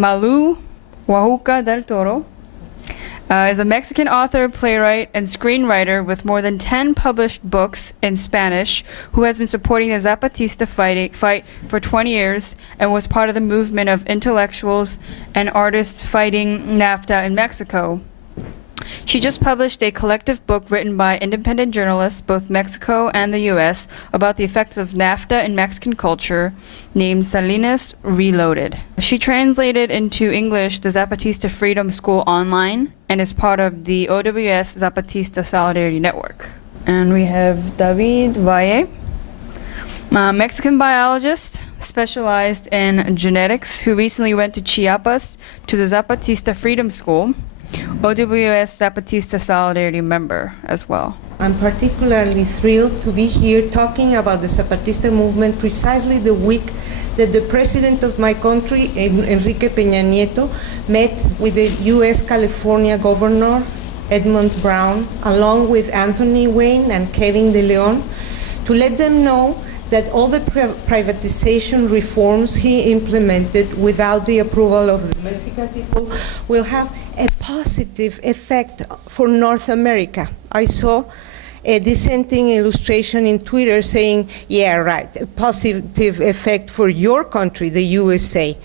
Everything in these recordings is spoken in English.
Malú Huacuja del Toro is a Mexican author, playwright, and screenwriter with more than 10 published books in Spanish, who has been supporting the Zapatista fight for 20 years and was part of the movement of intellectuals and artists fighting NAFTA in Mexico. She just published a collective book written by independent journalists, both Mexico and the U.S., about the effects of NAFTA in Mexican culture, named Sandinistas Reloaded. She translated into English the Zapatista Freedom School online and is part of the OWS Zapatista Solidarity Network. And we have David Valle, a Mexican biologist specialized in genetics, who recently went to Chiapas to the Zapatista Freedom School, OWS Zapatista Solidarity member as well. I'm particularly thrilled to be here talking about the Zapatista movement precisely the week that the president of my country, Enrique Peña Nieto, met with the U.S. California Governor, Edmund Brown, along with Anthony Wayne and Kevin De Leon, to let them know that all the privatization reforms he implemented without the approval of the Mexican people will have a positive effect for North America. I saw a dissenting illustration in Twitter saying, yeah, right, a positive effect for your country, the USA.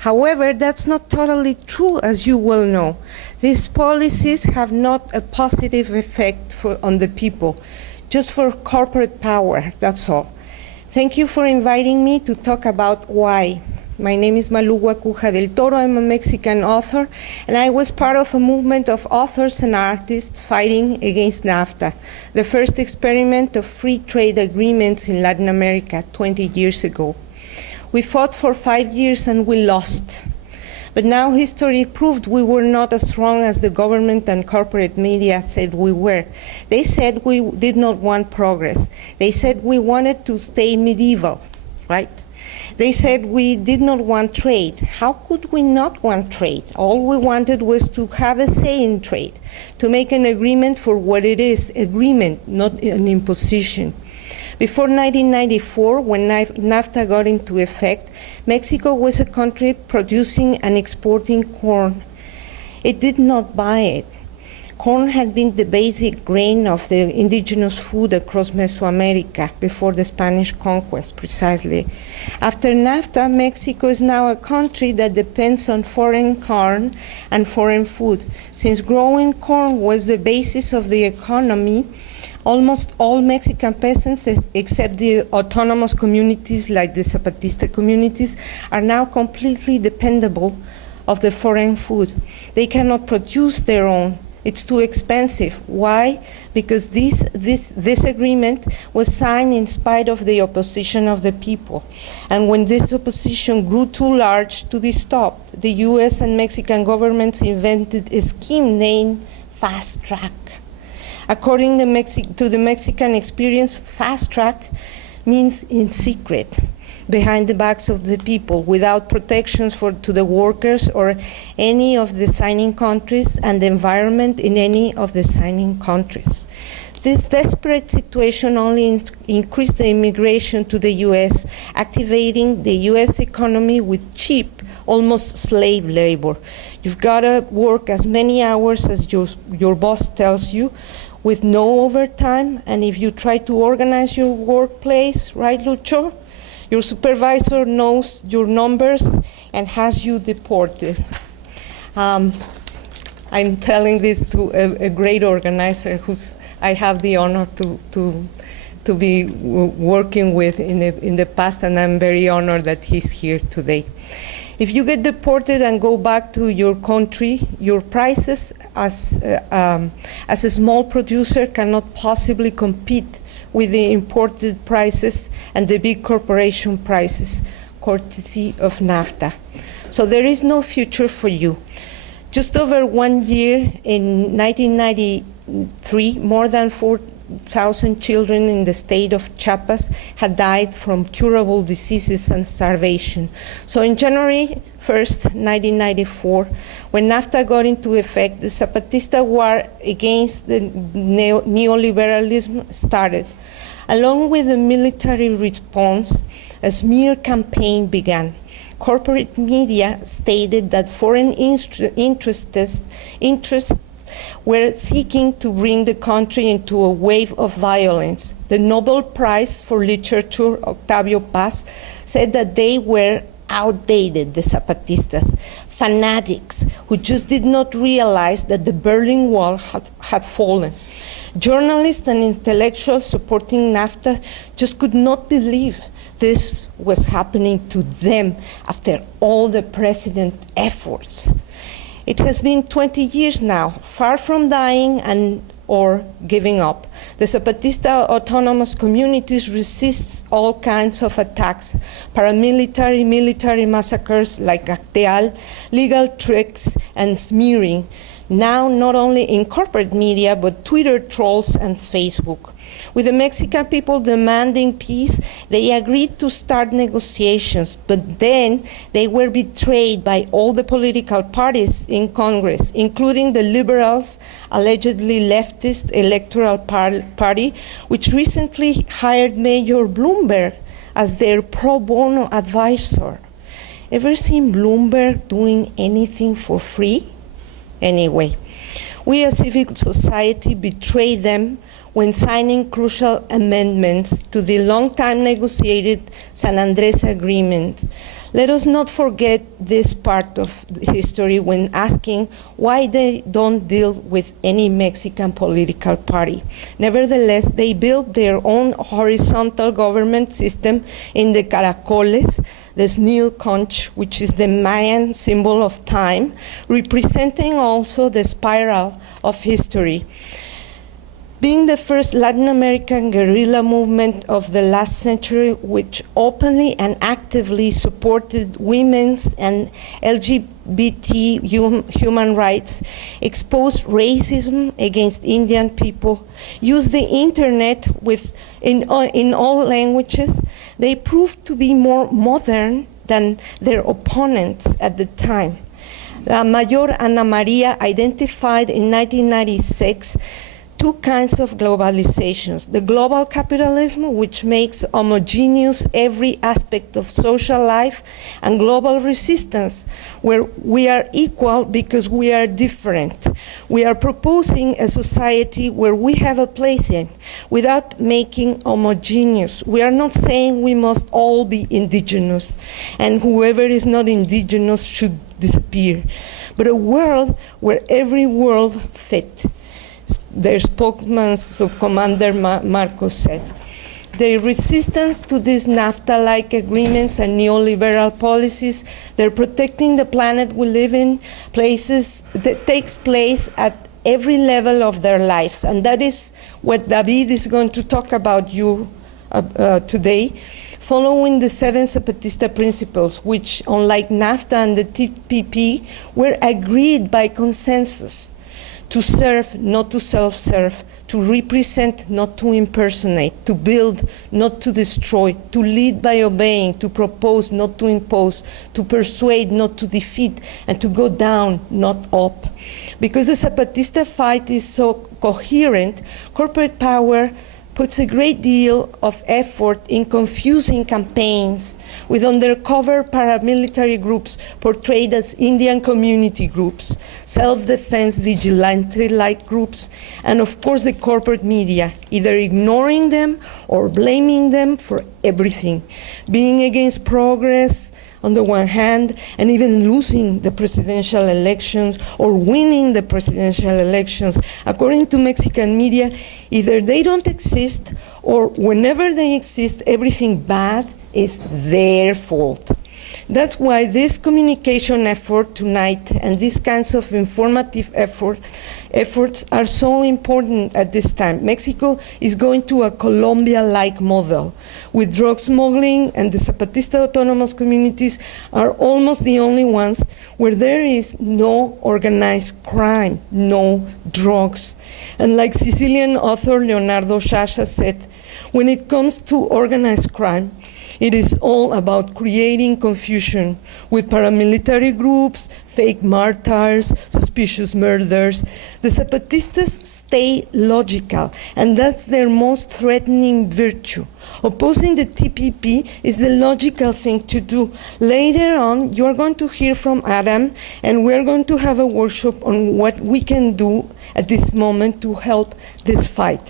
However, that's not totally true, as you well know. These policies have not a positive effect on the people, just for corporate power, that's all. Thank you for inviting me to talk about why. My name is Malú Huacuja del Toro. I'm a Mexican author, and I was part of a movement of authors and artists fighting against NAFTA, the first experiment of free trade agreements in Latin America 20 years ago. We fought for 5 years and we lost. But now history proved we were not as wrong as the government and corporate media said we were. They said we did not want progress. They said we wanted to stay medieval, right? They said we did not want trade. How could we not want trade? All we wanted was to have a say in trade, to make an agreement for what it is, agreement, not an imposition. Before 1994, when NAFTA got into effect, Mexico was a country producing and exporting corn. It did not buy it. Corn had been the basic grain of the indigenous food across Mesoamerica before the Spanish conquest, precisely. After NAFTA, Mexico is now a country that depends on foreign corn and foreign food. Since growing corn was the basis of the economy, almost all Mexican peasants, except the autonomous communities like the Zapatista communities, are now completely dependable of the foreign food. They cannot produce their own. It's too expensive. Why? Because this agreement was signed in spite of the opposition of the people. And when this opposition grew too large to be stopped, the US and Mexican governments invented a scheme named Fast Track. According to the Mexican experience, fast track means in secret, behind the backs of the people, without protections to the workers or any of the signing countries and the environment in any of the signing countries. This desperate situation only increased the immigration to the U.S., activating the U.S. economy with cheap, almost slave labor. You've got to work as many hours as your boss tells you, with no overtime, and if you try to organize your workplace, right, Lucho? Your supervisor knows your numbers and has you deported. I'm telling this to a great organizer who's I have the honor to be working with in the past, and I'm very honored that he's here today. If you get deported and go back to your country, your prices as a small producer cannot possibly compete with the imported prices and the big corporation prices, courtesy of NAFTA. So there is no future for you. Just over 1 year, in 1993, more than 4,000 children in the state of Chiapas had died from curable diseases and starvation. So in January 1st, 1994, when NAFTA got into effect, the Zapatista war against the neoliberalism started. Along with the military response, a smear campaign began. corporate media stated that foreign interests were seeking to bring the country into a wave of violence. The Nobel Prize for Literature, Octavio Paz, said that they were outdated, the Zapatistas, fanatics who just did not realize that the Berlin Wall had fallen. Journalists and intellectuals supporting NAFTA just could not believe this was happening to them after all the president's efforts. It has been 20 years now, far from dying or giving up. The Zapatista autonomous communities resist all kinds of attacks, paramilitary, military massacres like Acteal, legal tricks, and smearing, now not only in corporate media, but Twitter trolls and Facebook. With the Mexican people demanding peace, they agreed to start negotiations, but then they were betrayed by all the political parties in Congress, including the liberals, allegedly leftist electoral party, which recently hired Mayor Bloomberg as their pro bono advisor. Ever seen Bloomberg doing anything for free? Anyway, we as civil society betrayed them when signing crucial amendments to the long-time negotiated San Andres Agreement. Let us not forget this part of history when asking why they don't deal with any Mexican political party. Nevertheless, they built their own horizontal government system in the caracoles, the snail conch, which is the Mayan symbol of time, representing also the spiral of history. Being the first Latin American guerrilla movement of the last century, which openly and actively supported women's and LGBT human rights, exposed racism against Indian people, used the internet in all languages, they proved to be more modern than their opponents at the time. La Mayor Ana Maria identified in 1996 two kinds of globalizations: the global capitalism, which makes homogeneous every aspect of social life, and global resistance, where we are equal because we are different. We are proposing a society where we have a place in, without making homogeneous. We are not saying we must all be indigenous, and whoever is not indigenous should disappear, but a world where every world fit. Their spokesman, Commander Marcos, said. The resistance to these NAFTA-like agreements and neoliberal policies, they're protecting the planet we live in, that takes place at every level of their lives. And that is what David is going to talk about today, following the 7 Zapatista principles, which, unlike NAFTA and the TPP, were agreed by consensus. To serve, not to self-serve, to represent, not to impersonate, to build, not to destroy, to lead by obeying, to propose, not to impose, to persuade, not to defeat, and to go down, not up. Because the Zapatista fight is so coherent, corporate power puts a great deal of effort in confusing campaigns with undercover paramilitary groups portrayed as Indian community groups, self-defense vigilante-like groups, and of course the corporate media, either ignoring them or blaming them for everything, being against progress on the one hand, and even losing the presidential elections or winning the presidential elections. According to Mexican media, either they don't exist, or whenever they exist, everything bad is their fault. That's why this communication effort tonight and these kinds of informative efforts are so important at this time. Mexico is going to a Colombia-like model, with drug smuggling, and the Zapatista autonomous communities are almost the only ones where there is no organized crime, no drugs. And like Sicilian author Leonardo Sciascia said, when it comes to organized crime, it is all about creating confusion with paramilitary groups, fake martyrs, suspicious murders. The Zapatistas stay logical, and that's their most threatening virtue. Opposing the TPP is the logical thing to do. Later on, you are going to hear from Adam, and we're going to have a workshop on what we can do at this moment to help this fight.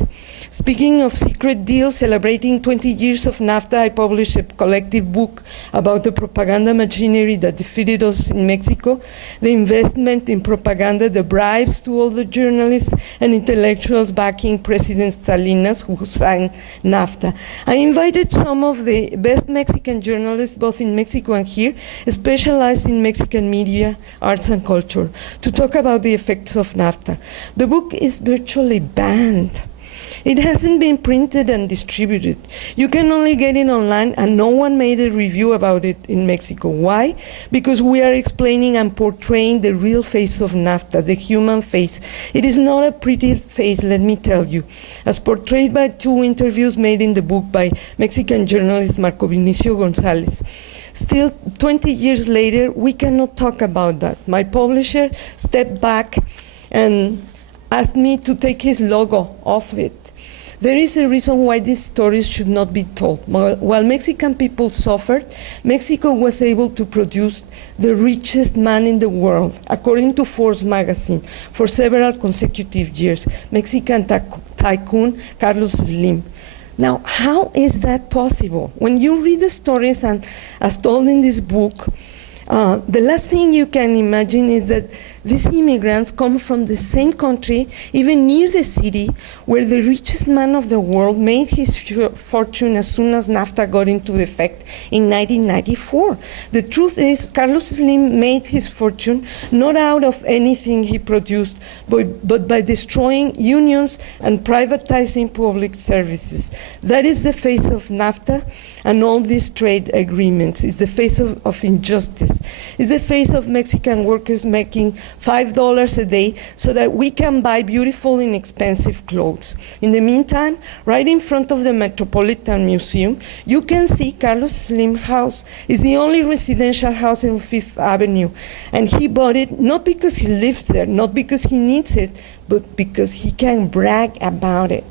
Speaking of secret deals, celebrating 20 years of NAFTA, I published a collective book about the propaganda machinery that defeated us in Mexico, the investment in propaganda, the bribes to all the journalists and intellectuals backing President Salinas, who signed NAFTA. I invited some of the best Mexican journalists, both in Mexico and here, specialized in Mexican media, arts, and culture, to talk about the effects of NAFTA. The book is virtually banned. It hasn't been printed and distributed. You can only get it online, and no one made a review about it in Mexico. Why? Because we are explaining and portraying the real face of NAFTA, the human face. It is not a pretty face, let me tell you. As portrayed by 2 interviews made in the book by Mexican journalist Marco Vinicio Gonzalez. Still, 20 years later, we cannot talk about that. My publisher stepped back and asked me to take his logo off it. There is a reason why these stories should not be told. While Mexican people suffered, Mexico was able to produce the richest man in the world, according to Forbes magazine, for several consecutive years, Mexican tycoon Carlos Slim. Now, how is that possible? When you read the stories, and as told in this book, the last thing you can imagine is that these immigrants come from the same country, even near the city, where the richest man of the world made his fortune as soon as NAFTA got into effect in 1994. The truth is, Carlos Slim made his fortune not out of anything he produced, but by destroying unions and privatizing public services. That is the face of NAFTA and all these trade agreements. It's the face of injustice. It's the face of Mexican workers making $5 a day so that we can buy beautiful, inexpensive clothes. In the meantime, right in front of the Metropolitan Museum, you can see Carlos Slim house. It's the only residential house in Fifth Avenue. And he bought it not because he lives there, not because he needs it, but because he can brag about it.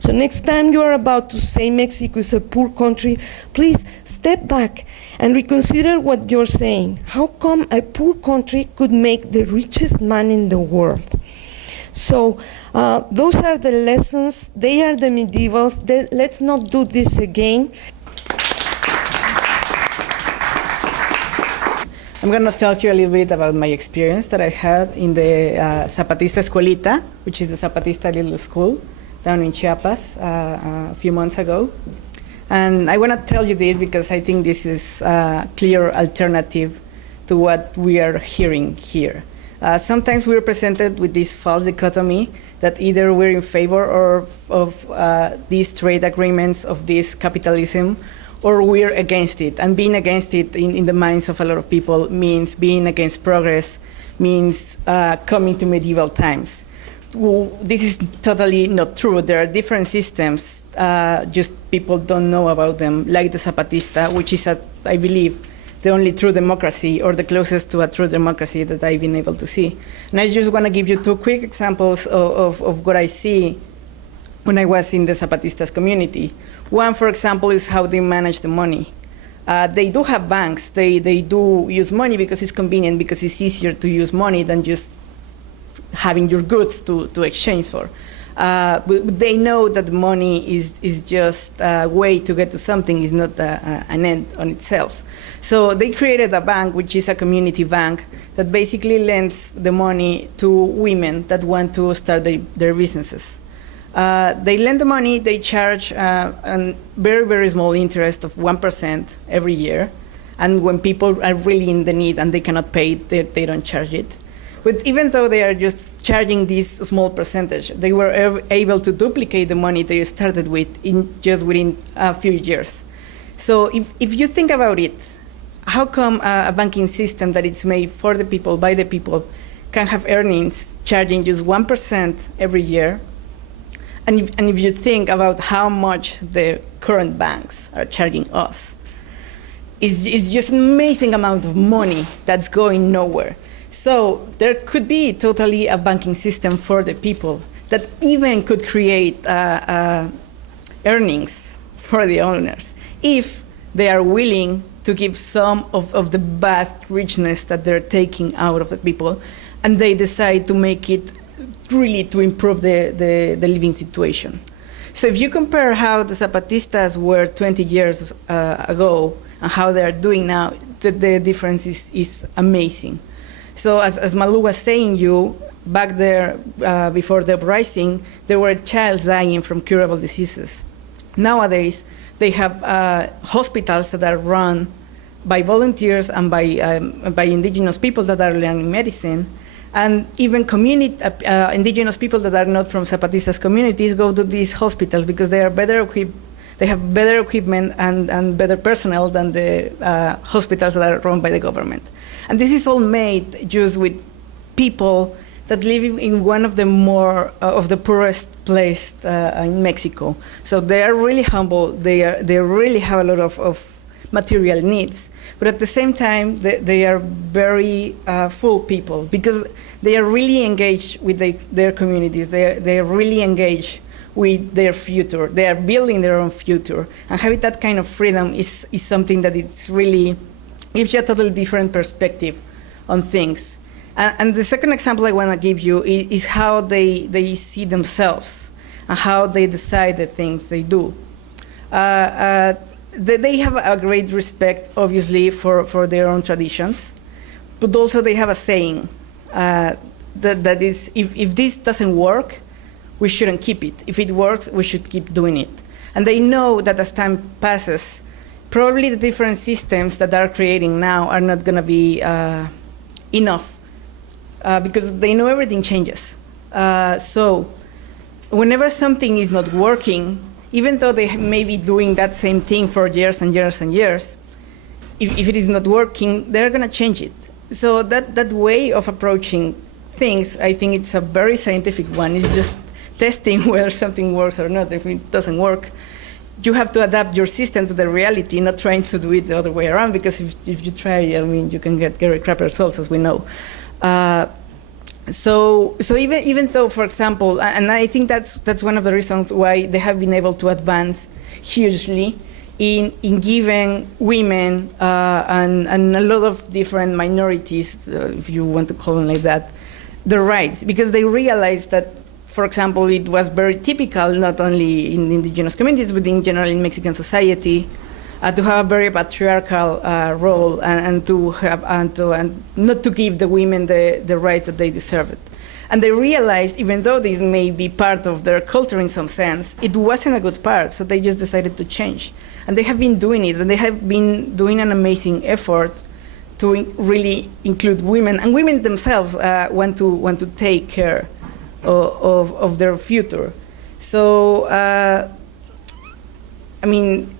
So next time you are about to say Mexico is a poor country, please step back and reconsider what you're saying. How come a poor country could make the richest man in the world? So those are the lessons. They are the medievals. Let's not do this again. I'm going to talk to you a little bit about my experience that I had in the Zapatista Escuelita, which is the Zapatista little school down in Chiapas a few months ago. And I want to tell you this because I think this is a clear alternative to what we are hearing here. Sometimes we're presented with this false dichotomy that either we're in favor of these trade agreements, of this capitalism, or we're against it. And being against it in the minds of a lot of people means being against progress, means coming to medieval times. Well, this is totally not true. There are different systems, just people don't know about them, like the Zapatista, which is, I believe, the only true democracy, or the closest to a true democracy that I've been able to see. And I just want to give you 2 quick examples of what I see when I was in the Zapatistas community. One, for example, is how they manage the money. They do have banks. They do use money because it's convenient, because it's easier to use money than just having your goods to exchange for. But they know that money is just a way to get to something, is not an end on itself. So they created a bank, which is a community bank, that basically lends the money to women that want to start their businesses. They lend the money, they charge a very, very small interest of 1% every year. And when people are really in the need and they cannot pay, they don't charge it. But even though they are just charging this small percentage, they were able to duplicate the money they started with within a few years. So if you think about it, how come a banking system that is made for the people, by the people, can have earnings charging just 1% every year? And if you think about how much the current banks are charging us, it's just an amazing amount of money that's going nowhere. So there could be totally a banking system for the people that even could create earnings for the owners if they are willing to give some of the vast richness that they're taking out of the people, and they decide to make it really to improve the living situation. So if you compare how the Zapatistas were 20 years ago and how they are doing now, the difference is amazing. So as Malú was saying, back there before the uprising, there were children dying from curable diseases. Nowadays, they have hospitals that are run by volunteers and by indigenous people that are learning medicine. And even indigenous people that are not from Zapatistas communities go to these hospitals because they are better equipped, they have better equipment and better personnel than the hospitals that are run by the government. And this is all made just with people that live in one of the more of the poorest places in Mexico. So they are really humble. They really have a lot of material needs. But at the same time, they are very full people because they are really engaged with their communities. They are really engaged with their future. They are building their own future. And having that kind of freedom is something that it's really gives you a totally different perspective on things. And the second example I want to give you is how they see themselves and how they decide the things they do. They have a great respect, obviously, for their own traditions, but also they have a saying that is, if this doesn't work, we shouldn't keep it. If it works, we should keep doing it. And they know that as time passes, probably the different systems that are creating now are not going to be enough because they know everything changes. So whenever something is not working, even though they may be doing that same thing for years and years and years, if it is not working, they're going to change it. So that way of approaching things, I think it's a very scientific one. It's just testing whether something works or not. If it doesn't work, you have to adapt your system to the reality, not trying to do it the other way around, because if you try, I mean, you can get very crap results, as we know. So even though, for example, and I think that's one of the reasons why they have been able to advance hugely in giving women and a lot of different minorities, if you want to call them like that, the rights, because they realized that, for example, it was very typical, not only in indigenous communities, but in general in Mexican society, to have a very patriarchal role and not to give the women the rights that they deserved. And they realized, even though this may be part of their culture in some sense, it wasn't a good part, so they just decided to change. And they have been doing it, and they have been doing an amazing effort to really include women, and women themselves want to take care of their future. So, I mean,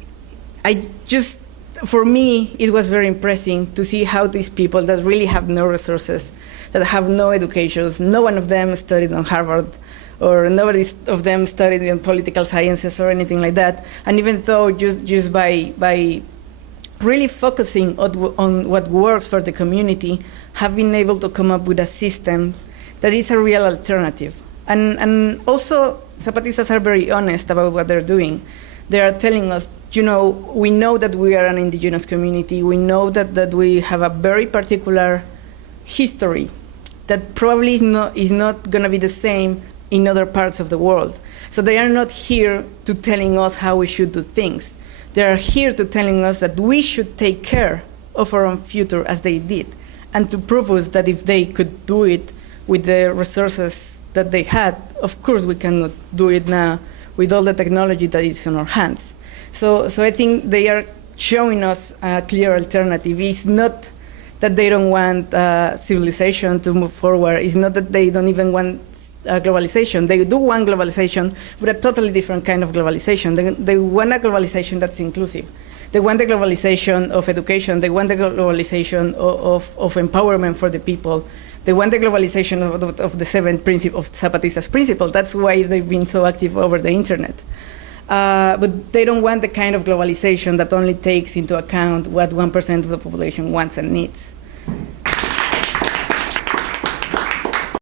for me, it was very impressive to see how these people that really have no resources, that have no educations, no one of them studied on Harvard, or nobody of them studied in political sciences or anything like that. And even though just by really focusing on what works for the community, have been able to come up with a system that is a real alternative. And also, Zapatistas are very honest about what they're doing. They are telling us, we know that we are an indigenous community. We know that we have a very particular history that probably is not going to be the same in other parts of the world. So they are not here to telling us how we should do things. They are here to telling us that we should take care of our own future as they did, and to prove us that if they could do it with the resources that they had, of course we cannot do it now with all the technology that is in our hands. So I think they are showing us a clear alternative. It's not that they don't want civilization to move forward. It's not that they don't even want globalization. They do want globalization, but a totally different kind of globalization. They want a globalization that's inclusive. They want the globalization of education. They want the globalization of empowerment for the people. They want the globalization of the 7 principles, of Zapatistas' principle. That's why they've been so active over the internet. But they don't want the kind of globalization that only takes into account what 1% of the population wants and needs.